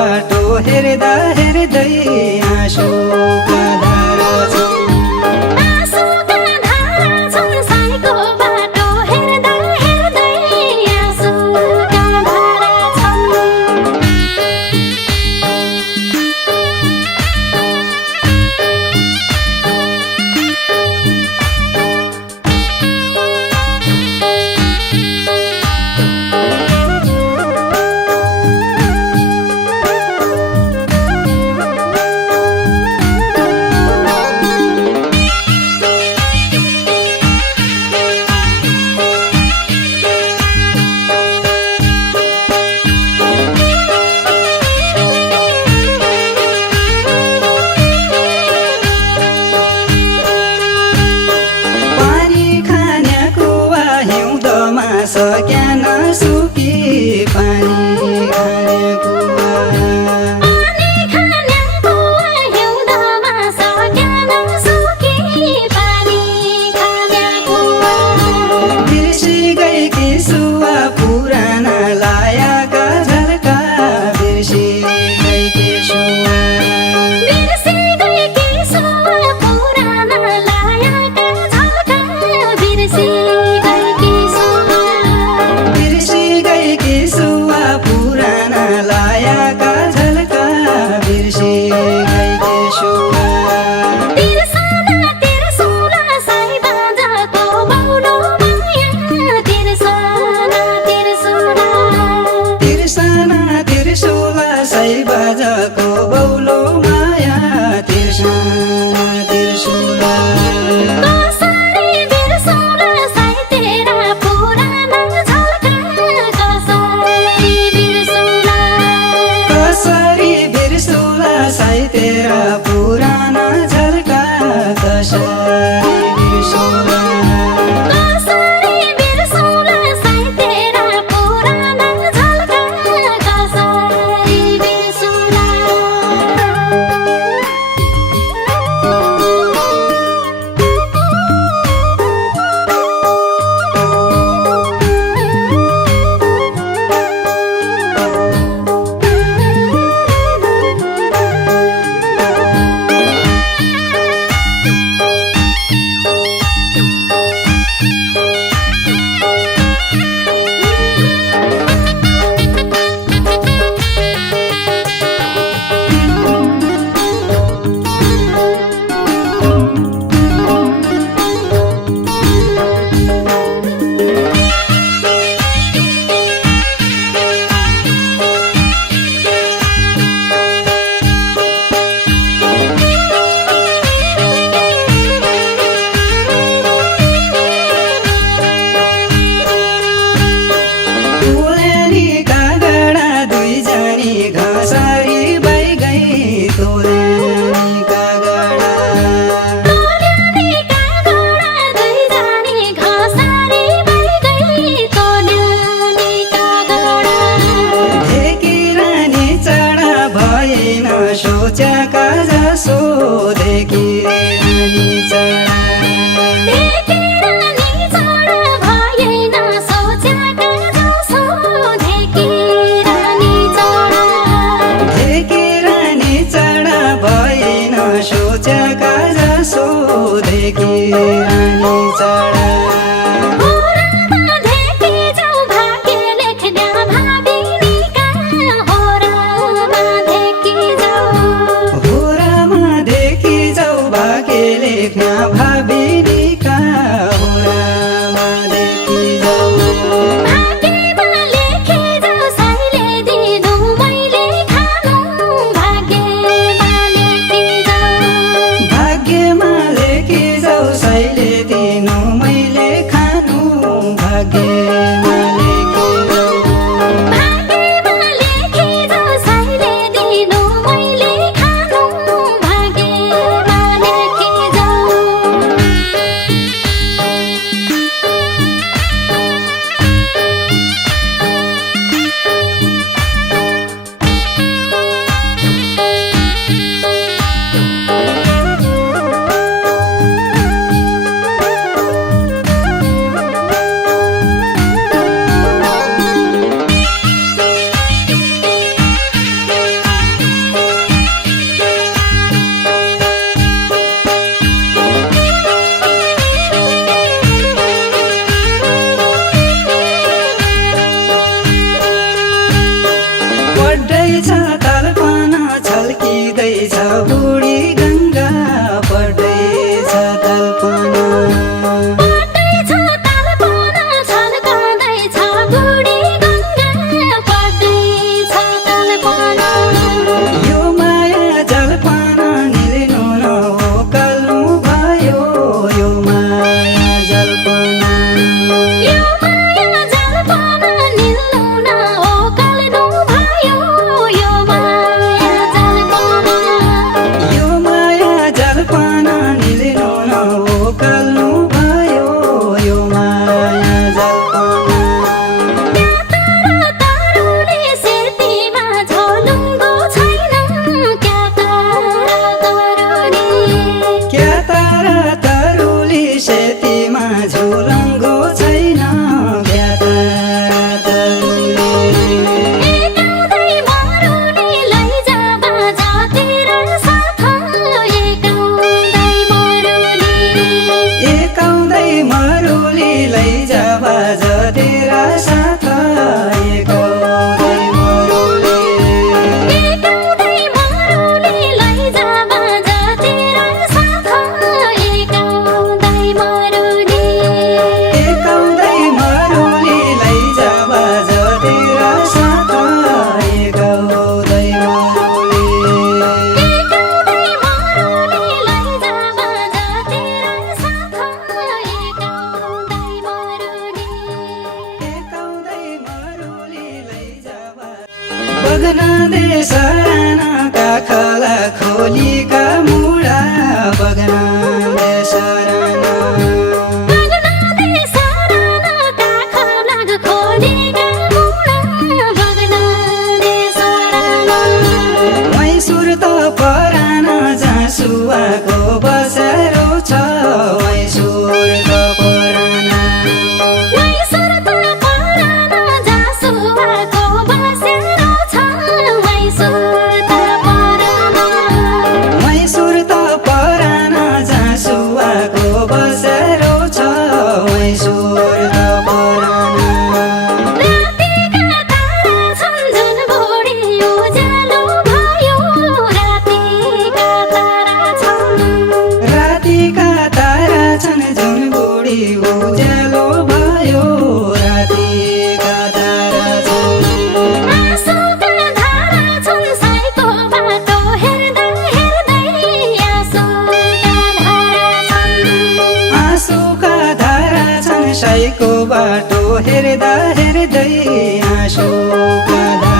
बाटो हेर्दा हेर्दै आँसुका धारा छन्। आँसुका धारा छन् साईको बाटो हेर्दा हेर्दै आँसुका धारा छन्। सक्या नसुकी पानी खाने कुवा। पानी खाने कुवा हिउँदमा सक्या नसुकी पानी खाने कुवा। बिर्सी गएकी सुवा पुराना लायाका झल्का बिर्सी गएकी सुवा। बिर्सी गएकी सुवा पुराना लायाका झल्का बिर्सी पुराना लायाका झल्का बिर्सी गएकी सुवा। तिर्सना तिर्सुला साई बाजाको बौलो माया तिर्सना तिर्सुला। तिर्सना तिर्सुला साई बाजाको बौलो माया तिर्सना तिर्सुला। कसरी बिर्सुला साई तेरा पुराना झल्का कसरी बिर्सुला। कसरी बिर्सुला साई तेरा पुराना झल्का कसरी बिर्सुला। कसरी बिर्सुला साई तेरा पुराना झल्का कसरी बिर्सुला। सोचेका जसो देखी रानी चढा। देखी रानी चढा भएन सोचेका जसो देखी रानी चढा। देखी रानी चढा भएन सोचेका जसो देखी रानी चढा। लेख्न भाबिनीका होरामा देखि जाऊ। भाग्यमा लेखि जाऊ साईले दिनु मैले खानु। भाग्यमा लेखि जाऊ। भाग्यमा लेखि जाऊ साईले दिनु मैले खानु। भाग्यमा लेखि जाऊ। भाग्यमा लेखि जाऊ साईले दिनु मैले खानु। भाग्यमा लेखि जाऊ। कसैको बाटो हेर्दा हेर्दै आँसुका